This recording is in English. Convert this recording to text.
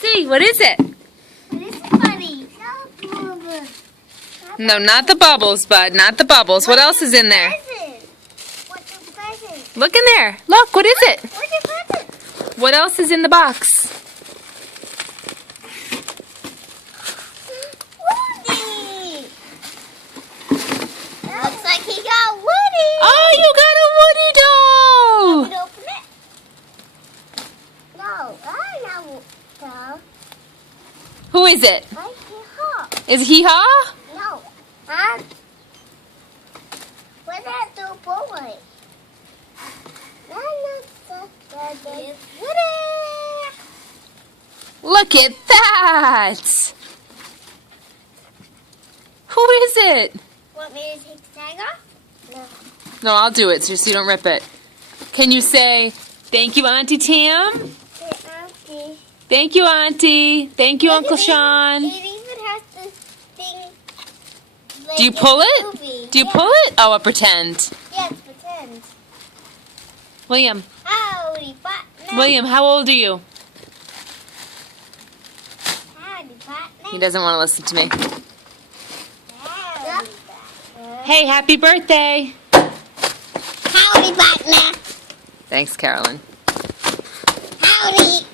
See, what is it? This is funny. No, not the bubbles, bud. Not the bubbles. What else is in there? What's the present? Look in there. Look, what is it? What's the present? What else is in the box? Woody! Looks like he got Woody. Oh, you got a Woody doll! Can you open it? No, I don't know. Who is it? I can't help. Is it Hee-Haw? No. What's that little boy? Woody! Look at that! Who is it? Want me to take the tag off? No. No, I'll do it just so you don't rip it. Can you say, thank you, Auntie Tam? Auntie. Thank you, Auntie. Thank you, Uncle Sean. It even has the thing. Like Do you in pull the it? movie. Do you Yeah. pull it? Oh, a pretend. Yeah, it's pretend. William, Howdy, partner. William, how old are you? Howdy, partner. He doesn't want to listen to me. Howdy, partner. Hey, happy birthday. Howdy, partner. Thanks, Carolyn. Howdy.